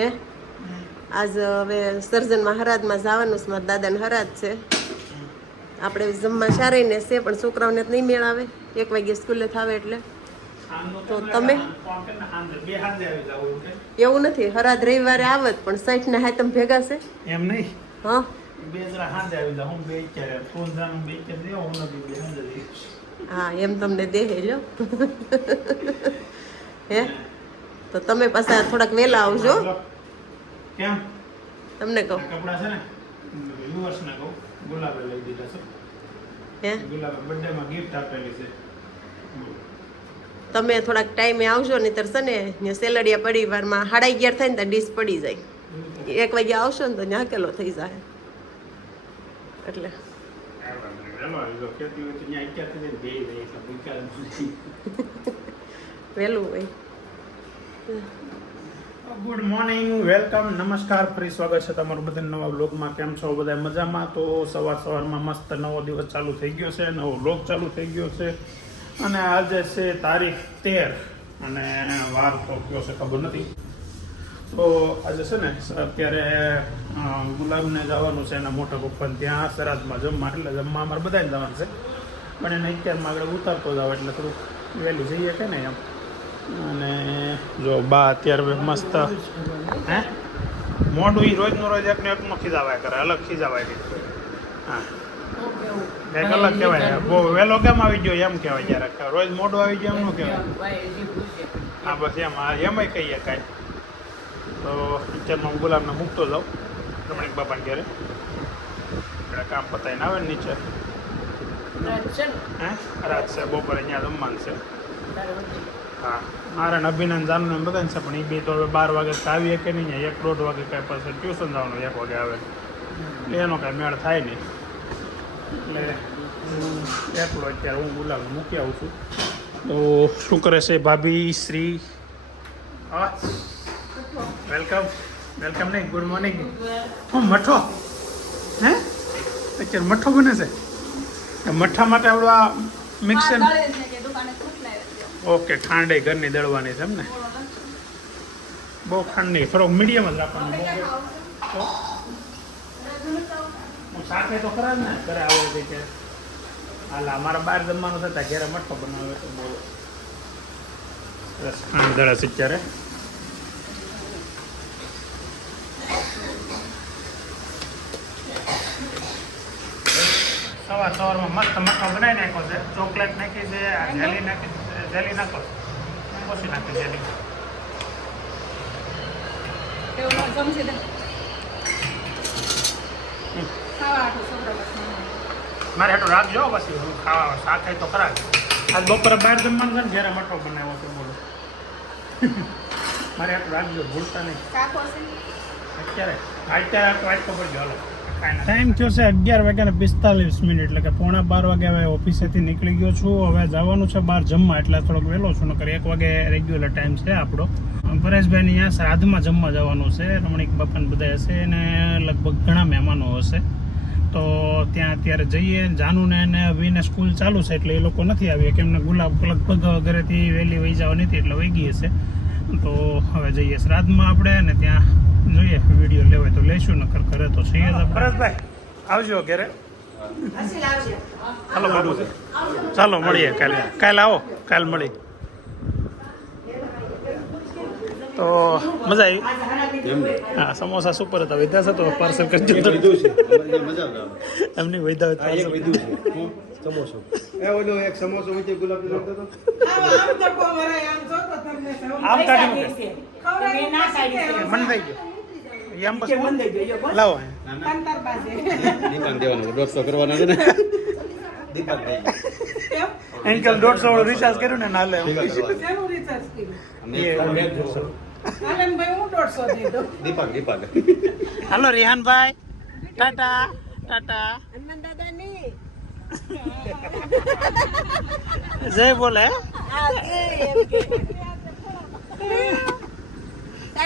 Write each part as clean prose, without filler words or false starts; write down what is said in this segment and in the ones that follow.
હે આજ હવે સર્જનમાં હરાદમાં જવાનું છે, મારા દાદાને હરાદ છે. આપણે જમવા સારાઈને છે પણ છોકરાઓને નહીં મેળ આવે, 1 વાગ્યે સ્કૂલે થાવે એટલે. તો તમે એવું નથી, હરાદ રવિવારે આવત પણ 60 ને હાતમ ભેગા છે એમ નહીં. હા હા એમ તમને દે લો. હે તો તમે પાછા થોડાક વહેલા આવજો. કેમ તમને કહું કપડા છે ને યુવર્સ ના કહું, ગુલાબે લઈ દીધા છે. હે ગુલાબે બર્થડે માં ગિફ્ટ આપેલી છે. તમે થોડાક ટાઈમે આવજો, નહીતર છે ને ત્યાં સેલડિયા પરિવારમાં 11:30 થાય ને ત્યાં ડીશ પડી જાય. 1 વાગે આવશો ને તો ત્યાં કેલો થઈ જાય એટલે. વહેલું હોય. ગુડ મોર્નિંગ, વેલકમ, નમસ્કાર, ફરી સ્વાગત છે તમારું બધા નવા વ્લોગમાં. કેમ છો બધા મજામાં? તો સવારમાં મસ્ત નવો દિવસ ચાલુ થઈ ગયો છે, નવો વ્લોગ ચાલુ થઈ ગયો છે. અને આજે છે તારીખ 13 અને વાર તો કયો છે ખબર નથી. તો આજે છે ને અત્યારે ગુલાબને જવાનું છે એના મોટા પપ્પાને ત્યાં સરાદમાં જમવા, એટલે જમવા અમારે બધાને જવાનું છે. પણ એને અત્યારમાં આગળ ઉતારતો જાવ એટલે થોડુંક વહેલું જઈએ કે ને એમ. અને જો બા અત્યારે મસ્ત હે મોઢું એ રોજનું રોજ એકને એકનો ખીજાવાય કરે, અલગ ખીજાવાય કે હા કંઈક અલગ કહેવાય. બહુ વહેલો કેમ આવી ગયો એમ કહેવાય, જ્યારે રોજ મોઢું આવી ગયો એમ ન કહેવાય. હા બસ એમાંય કહીએ કાંઈ. તો અત્યારમાં હું ગુલાબને મૂકતો જાઉં રમણીક બાપાને ઘરે, એટલે કામ પતાવીને આવે ને નીચે. હે રાત છે, બપોરે અહીંયા જમવાનું છે. હા મારે અભિનંદન જાનું એમ બધાને છે, પણ એ બે તો હવે 12 વાગે આવીએ કે નહીં, 1-1.5 વાગે કાંઈ પાસે ટ્યુશન જવાનું 1 વાગે આવે એટલે એનો કાંઈ મેળ થાય નહીં. એટલે એકલો અત્યારે હું ગુલાબને મૂકી આવું છું. તો શું કરે છે ભાભી શ્રી? હા વેલકમ વેલકમ નહીં, ગુડ મોર્નિંગ. હું મઠો હે અત્યારે મઠ્ઠો બને છે. મઠ્ઠા માટે આપણું આ મિક્સર ઓકે, ખાંડ ઘરની દળવાની છે એમ ને? બહુ ખાંડ નહીં, થોડોક મીડિયમ જ રાખવાનું. સાથે તો ખરા જ ને ઘરે આવે છે કે હાલ અમારા બહાર જમવાનું થતા ઘરે મઠ્ઠો બનાવે તો બહુ સરસ ખાંડ દળે છે અત્યારે. સવારમાં મસ્ત મઠ્ઠો બનાવી નાખ્યો છે. ચોકલેટ નાખી છે, જેલી નાખી, જેલી નાખો ઓછી નાખી જેલી. મારે એટલું રાખજો પછી હું ખાવા શાક તો ખરા. આજ બપોરે બહાર જમવાનું છે ને જ્યારે મઠ્ઠો બનાવ્યો છે બોલો. મારે એટલું રાખજો, ભૂલતા નહીં. અત્યારે વાત ખબર જો હાલો. ટાઈમ થયો છે 11:45, એટલે કે 11:45 વાગે હવે ઓફિસેથી નીકળી ગયો છું. હવે જવાનું છે બહાર જમવા, એટલે થોડોક વહેલો છું, નકર 1 વાગે રેગ્યુલર ટાઈમ છે આપણો. પરેશભાઈને અહીંયા શ્રાદ્ધમાં જમવા જવાનું છે. રમણીક બાપાને બધા હશે અને લગભગ ઘણા મહેમાનો હશે. તો ત્યાં અત્યારે જઈએ. જાનુને અને અભિને સ્કૂલ ચાલુ છે એટલે એ લોકો નથી આવ્યા, કેમ ને ગુલાબ લગભગ ઘરેથી વહેલી વહી જવાની હતી એટલે વહી ગઈ હશે. તો હવે જઈએ શ્રાદ્ધમાં આપણે, અને ત્યાં જોઈએ વિડીયો લેવાય તો લઈશું, નકર ઘરે તો છીએ જ. પરેશભાઈ આવજો ઘરે. ચાલો બધું છે, ચાલો મળીએ કાલે આવો, કાલે મળી. તો મજા આવી? હા સમોસા સુપર હતા, વિધા છે તો પાર્સલ કરજો. એમની વિધા સમોસો એક સમોસો વિશે ગુલાબ આમ કાઢી મન થઈ ગયો એમ બસ લાવો દીપક દેવાનો 150 કરવાનો છે ને. દીપક અંકલ 150 વાળો રિચાર્જ કર્યું ને ના લે દીપક. હાલો રેહાનભાઈ, ટાટા ટાટા. જય બોલે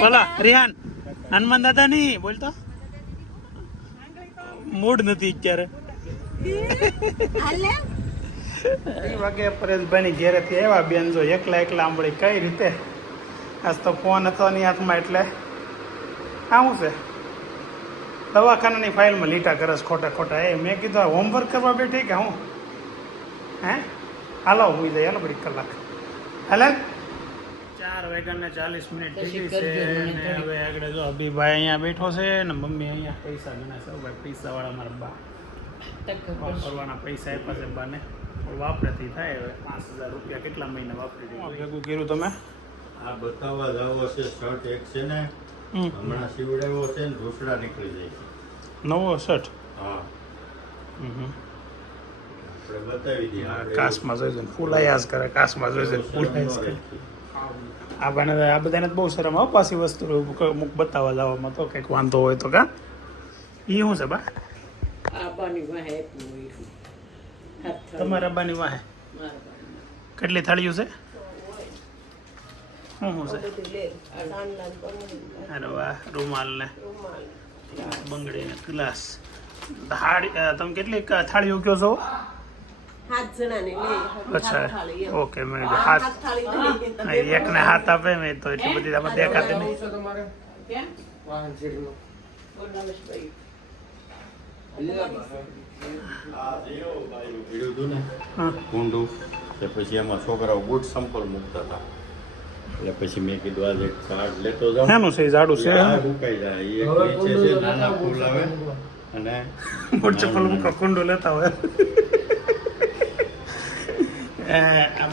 બોલા રેહાન. હનુમાન દાદા ની બોલતો, મૂડ નથી અત્યારે. વાગે પરેશભાઈ ની ઘેરેથી આવ્યા બેન, જો એકલા આંબળી કઈ રીતે. આજ તો ફોન હતો નહીં હાથમાં એટલે હા શું છે દવાખાનાની ફાઇલમાં લીટા કરસ ખોટા ખોટા એ મેં કીધું આ હોમવર્ક કરવા બેઠી કે હું હે હાલો હું જાય હાલો બધી કલાક હાલે 4:40 થઈ ગઈ છે અને હવે આગળ જો અભિભાઈ અહીંયા બેઠો છે ને મમ્મી અહીંયા પૈસા ગણા છે ભાઈ પૈસાવાળા મારા બા વાપરવાના પૈસા આપ્યા છે બાને વાપરેથી થાય હવે 5,000 રૂપિયા કેટલા મહિના વાપરી ભેગું કર્યું તમે આ બતાવવા જાવો છે શર્ટ એક છે ને હમણાં સીવડાવ્યો છે ને દૂસરા નીકળી જાય છે નવો શર્ટ હા આપણે બતાવી દઈએ કાશમાં જોઈ છે ફૂલાયા જ કરે કાશમાં જોઈ છે ફૂલાયા જ કરે આ બધાને તો બહુ શરમ આવે પાછી વસ્તુ અમુક બતાવવા જવામાં તો કંઈક વાંધો હોય તો કા એ શું છે બા તમારા બાની વાહે કેટલી થાળીઓ છે શું છે અરે વાહ રૂમાલ ને બંગડી ને ગ્લાસ તમે કેટલી થાળીઓ કયો છો 7 જણાની લે અચ્છા ઓકે મેં હાથ એકને હાથ આપે મેં તો એટલી બધી આમાં દેખાતી નહીં કુંડું તે પછી એમાં છોકરાઓ બૂટ સંપલ મૂકતા હતા એટલે પછી મેં કીધું આજે એક કાર્ડ લેતો જાઉં એનું છે જાડું છે મુકાઈ જાય એ એક નીચે છે નાના ફૂલ આવે અને બૂટ ચપ્પલ મૂકો કુંડું લેતા હોય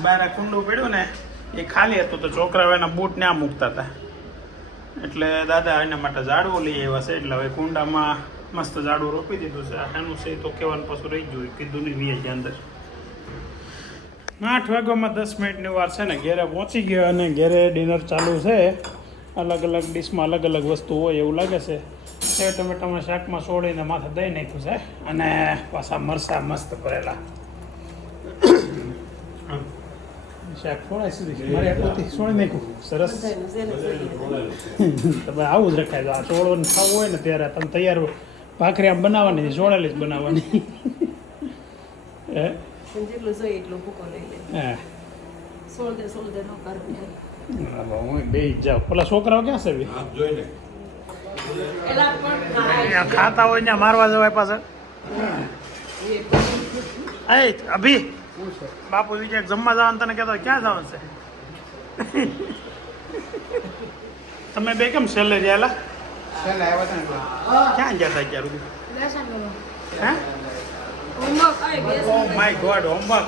બાર કુંડું પડ્યું ને એ ખાલી હતું તો છોકરાઓ એના બૂટ ને આ મૂકતા હતા એટલે દાદા એના માટે ઝાડવું લઈ આવ્યા છે એટલે હવે કુંડામાં મસ્ત ઝાડવું રોપી દીધું છે એનું છે તો કહેવાનું પાછું રહી ગયું કીધું નહીં વીએ અંદર 8 વાગ્યામાં 10 મિનિટની વાર છે ને ઘેરે પહોંચી ગયો અને ઘેરે ડિનર ચાલુ છે અલગ અલગ ડીશમાં અલગ અલગ વસ્તુ હોય એવું લાગે છે સેવ ટમેટામાં શાકમાં સોળીને માથે દઈ નાખ્યું છે અને પાછા મરસા મસ્ત ભરેલા શાક સોળાય સુધી મારે એટલું સોળી નાખ્યું સરસ તમે આવું જ રખાય આ સોળવાનું ખાવું હોય ને ત્યારે તમે તૈયાર ભાખરી આમ બનાવવાની સોળેલી જ બનાવવાની હે જેટલું જોઈએ એટલું ભૂકો લઈ લે હા સોળદે નો કરું હું બે જાઉં પેલા છોકરાઓ ક્યાં છે આપ જોઈને ખાતા હોય ત્યાં મારવા જવાય પાછળ અભી બાપુ વિજય જમવા જવાનું તને કહેતો ક્યાં જવાનું છે તમે બે કેમ છેલ્લે ગયેલા ક્યાં ગયા હતા અત્યાર સુધી હે ઓ માય ગોડ હોમવર્ક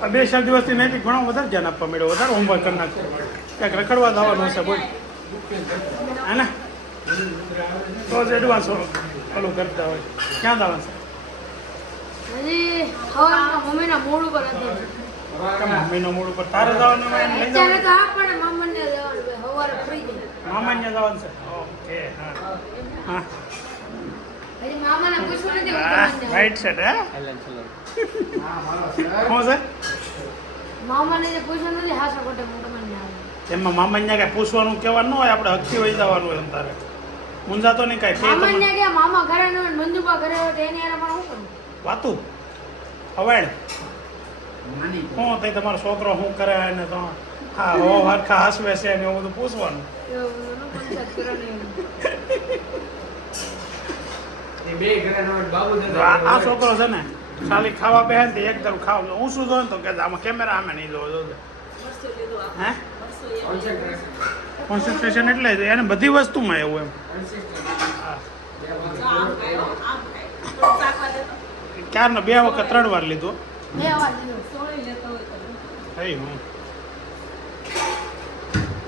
2-4 દિવસથી નહીં ઘણો વધારે ધ્યાન આપવા મળ્યો વધારે હોમવર્ક કરી નાખો ક્યાંક રખડવા જવાનું હશે કોઈ હે ને તો જ એડવાન્સ ઓલું કરતા હોય ક્યાં જવાનું છે મમ્મીના મૂડ ઉપર મમ્મીનો મૂડ ઉપર તારે જવાનું હોય એમ લઈ જવાનું મામાને જવાનું સવારે ફ્રી મામાને જવાનું છે ઓકે હા હા હજી મામાને પૂછવું નથી રાઈટ સેટ હે શું છે મામાને જે પૂછવું નથી હાસા કોટે મામાને આવે એમાં મામાને કાંઈ પૂછવાનું કહેવાનું ન હોય આપણે હકથી વહી જવાનું હોય તારે મૂંઝાતો નહીં કાંઈ મામાને કે મામા ઘરે ન હોય મંદુબા ઘરે હોય તો એની યાર પણ શું કરું વાતું અવાડ શું તે તમારો છોકરો શું કરે ને તો હા હો હરખા હાસવે છે ને એવું બધું પૂછવાનું આ છોકરો છે ને ખાલી ખાવા બેહે ને એક ધારું ખાવ હું શું જોઉં તો કે આમાં કેમેરા આમે નહીં જોવો હે કોન્સન્ટ્રેશન એટલે એને બધી વસ્તુમાં એવું એમ ક્યારનો 2 વખત 3 વાર લીધો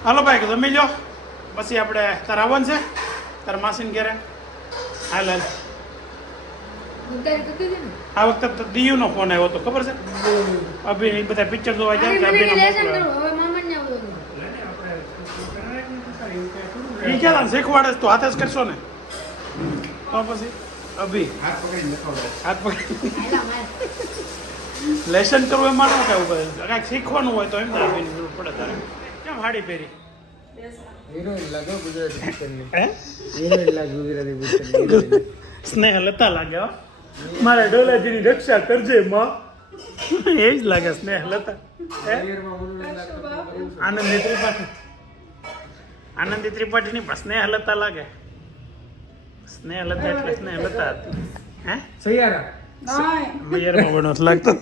હાલો ભાઈ જમી લો પછી આપણે તારે આવવાનું છે તારા માસીને ઘેરે હાલ હાલ આ વખતે દિયુનો ફોન આવ્યો હતો ખબર છે અભી બધા પિક્ચર જોવા જાય કે અભીનો એ ક્યાં શીખવાડે તો હાથે જ કરશો ને તો પછી અભી હાથ પકડી લેસન કરવું એમાં ન કહેવું પડે કાંઈક શીખવાનું હોય તો એમ ને અભીની જરૂર પડે તારે કેમ હાડી પહેરી સ્નેહ લતા લાગે મારા ડોલાજીની રક્ષા કરજે માં એ જ લાગે સ્નેહ લતા આનંદ ત્રિપાઠી આનંદી ત્રિપાઠીની પણ સ્નેહલતા લાગે. સ્નેહલતા એટલે સ્નેહલતા હતી. હે મૈયરમાં બનો લાગતો.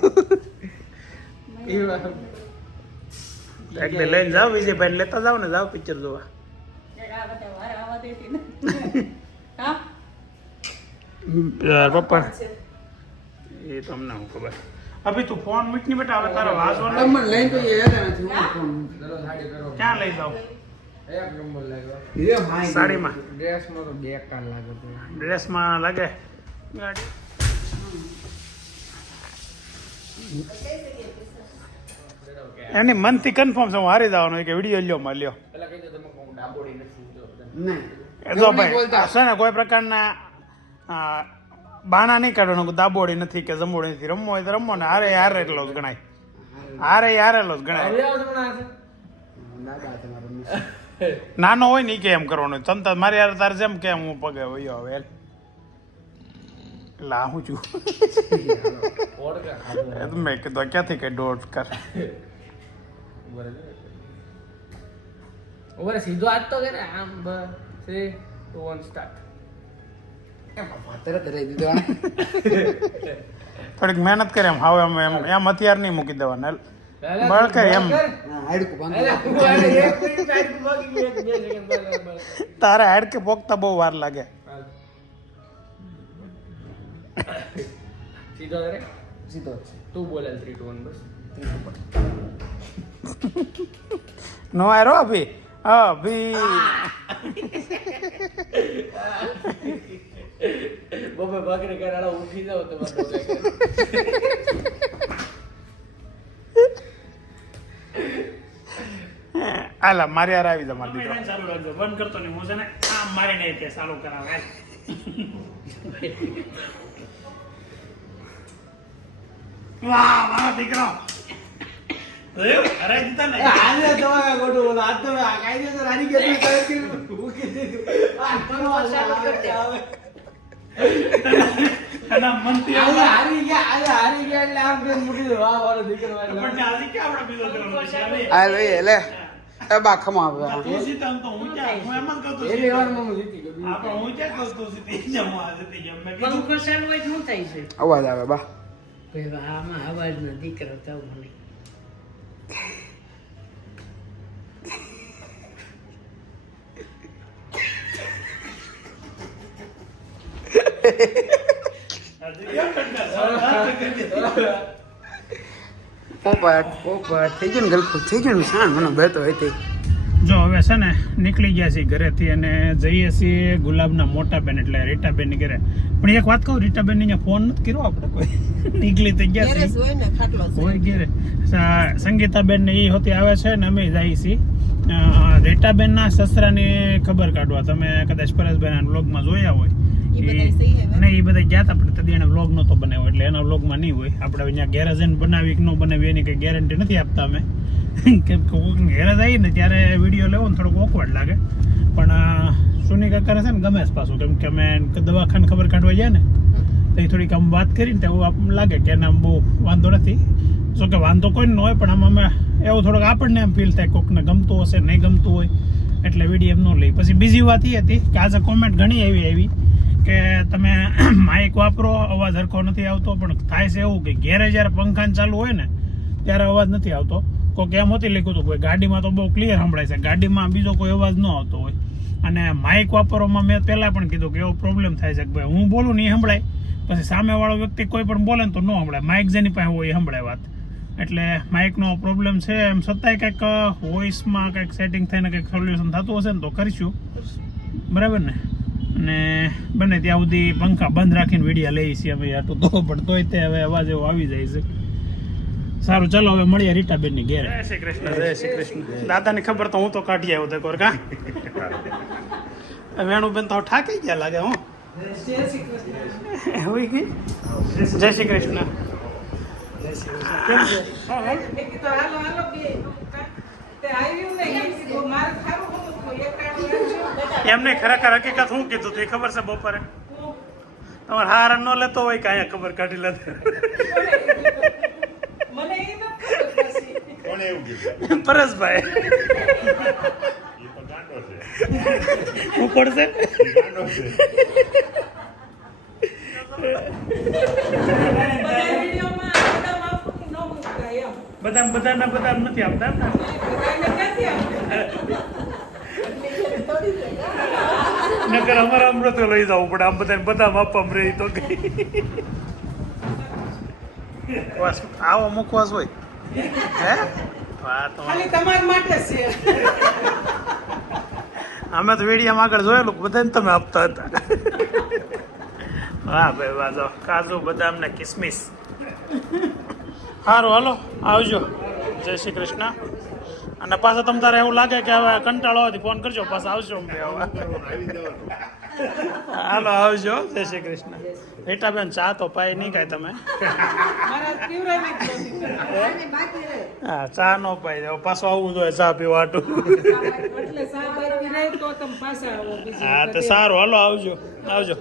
એક લઈને જાઓ વિજયભાઈ લેતા જાઓ ને જાઓ પિક્ચર જોવા. પપ્પા એ તમને હું ખબર. અભી તું ફોન મૂક ની બેટા, હવે તારા વાસવાનો ક્યાં લઈ જાવ? સાડીમાં ડ્રેસમાં લાગે ગાડી. એની મનથી કન્ફર્મ છે હું હારી જવાનો કે વિડીયો લ્યો માં લ્યો. એ તો ભાઈ છે ને કોઈ પ્રકારના બાના નહીં કાઢવાનું. દાબોડી નથી કે જમોડી નથી. રમવો હોય તો રમવો ને હારે હારેલો જ ગણાય. હારેલો જ ગણાય. નાનો હોય ને કે એમ કરવાનું. તમતા મારી યાર તારે જેમ કેમ હું પગે વયો હવે લાહું છું. મેં કીધું ક્યાંથી કઈ દોઢ કર. સીધો આજ તો કરે આમ બસ 3 2 1 સ્ટાર્ટ. થોડીક મહેનત કરે એમ હવે એમ હથિયાર નહીં મૂકી દેવાના. બળ કરે એમ. તારા હાડકે પોકતા બહુ વાર લાગે. સીધો કરે સીધો તું બોલે 3 2 1 બસ. નો આરો અભી અભી બબે બકરે કરાળો ઉઠી જાવ તો આલા મારી યાર આવી જા મારી દીકરો. ચાલુ રાખજો, બંધ કરતો નહીં. હું છે ને આમ મારી નહીં તે ચાલુ કરાવે. વાહ મારા દીકરો અરે જીતા ને આજે તમારા ગોડો આજ તો આ કાયદેસર આની કે મૂકી દીધું. આ કરવા ચાલુ કરતે આવે. એના મનથી હારી ગયા એટલે આમ કે મૂકી દો. વાહ મારો દીકરો પણ આજે કે આપણે બીજો કરવાનો છે. આ લઈ લે એ બાખમાં આવે. તું સીતા તો હું ક્યાં હું એમ જ કહું એ લેવાનું હું જીતી ગયો. આપણે હું ક્યાં કહું તું સીતી જમ આ જીતી જમ મેં કીધું પંખો ચાલુ હોય શું થાય છે? અવાજ આવે બા. ભાઈ આમાં અવાજ ના દીકરો તો મને પોપટ થઈ ગયું ને ગલખું થઈ ગયું ને શાણ મને બેતો હતી. જો હવે છે ને નીકળી ગયા છીએ ઘરેથી અને જઈએ છીએ ગુલાબના મોટા બેન એટલે રીટાબેન ની ઘરે. પણ એક વાત કહું, રીટાબેન ને અહીંયા ફોન નથી કર્યો આપણે કોઈ. નીકળી તો ગયા ગેરેજ હોય ને ખાટલો છે. હોય ઘેરે. સંગીતાબેન ને એ હોતી આવે છે ને અમે જઈએ છીએ રીટાબેન ના સસરાની ખબર કાઢવા. તમે કદાચ પરેશભાઈ ના વ્લોગમાં જોયા હોય. નહીં એ બધા ગયા હતા પણ તદી એને વ્લોગ નહોતો બનાવ્યો એટલે એના વ્લોગમાં નહીં હોય. આપણે અહીંયા ઘેરે જઈને બનાવી કે ન બનાવી એની કંઈ ગેરંટી નથી આપતા અમે. કેમ કે ઘેરે જઈએ ને ત્યારે વિડીયો લેવો ને થોડોક ઓકવર્ડ લાગે. પણ સુની કાકાને છે ને ગમે જ પાછું. કેમ કે અમે દવાખાને ખબર કાઢવા જાય ને તો એ થોડીક આમ વાત કરીને તો એવું આપણને લાગે કે એને આમ બહુ વાંધો નથી. જો કે વાંધો કોઈ ન હોય પણ આમ અમે એવું થોડુંક આપણને એમ ફીલ થાય કોકને ગમતું હશે નહીં ગમતું હોય એટલે વિડીયો એમ ન લઈ. પછી બીજી વાત એ હતી કે આજે કોમેન્ટ ઘણી આવી કે તમે માઇક વાપરો અવાજ હરખો નથી આવતો. પણ થાય છે એવું કે ઘેરે જ્યારે પંખાને ચાલુ હોય ને ત્યારે અવાજ નથી આવતો. કોઈક એમ હોતી લખ્યું હતું ગાડીમાં તો બહુ ક્લિયર સંભળાય છે, ગાડીમાં બીજો કોઈ અવાજ ન આવતો હોય. અને માઇક વાપરવામાં મેં પહેલાં પણ કીધું કે એવો પ્રોબ્લેમ થાય છે કે ભાઈ હું બોલું ને એ સંભળાય, પછી સામેવાળો વ્યક્તિ કોઈ પણ બોલે ને તો ન સંભળાય. માઇક જેની પાસે હોય એ સંભળાય વાત. એટલે માઇકનો પ્રોબ્લેમ છે. એમ છતાંય કંઈક વોઇસમાં કંઈક સેટિંગ થઈને કંઈક સોલ્યુશન થતું હશે ને તો કરીશું, બરાબર ને. અને બને ત્યાં સુધી પંખા બંધ રાખીને વિડીયો લઈએ છીએ અમે આટલું તો, પણ તોય તે હવે અવાજ એવો આવી જાય છે. સારું ચાલો હવે મળીએ રીટાબેન ની ઘેર. જય શ્રી કૃષ્ણ, જય શ્રી કૃષ્ણ. દાદાની ખબર તો હું તો કાઢી આવ્યો તો કા વેણુબેન તો ઠાકી ગયા લાગે. હું જય શ્રી કૃષ્ણ. જય શ્રી કૃષ્ણ. એમને ખરેખર હકીકત શું કીધું તું ખબર છે બપોરે? તમારે હાર ન લેતો હોય કે અહીંયા ખબર કાઢી લેતો. પરેશભાઈ હું પડશે બધા નથી આપતા એમ ને નકર અમારા અમૃતો લઈ જવું પડે આમ બધાને બદામ આપવા રે તો આવો મુખવાસ હોય હે ખાલી તમારા માટે છે અમે તો વેડિયામાં આગળ જોયેલું બધાને તમે આપતા હતા વાહ ભાઈ વાહ જો કાજુ બદામ ને કિસમિસ સારું હાલો આવજો જય શ્રી કૃષ્ણ અને પાછા તમ તારે એવું લાગે કે હવે કંટાળો હોવાથી ફોન કરજો પાછા આવજો અમને હાલો આવજો જય શ્રી કૃષ્ણ રીટાબેન ચા તો પાય નહીં કાંઈ તમે હા ચા નો પાય પાછો આવવું જોઈએ ચા પીવા હાટું હા તો સારું હાલો આવજો આવજો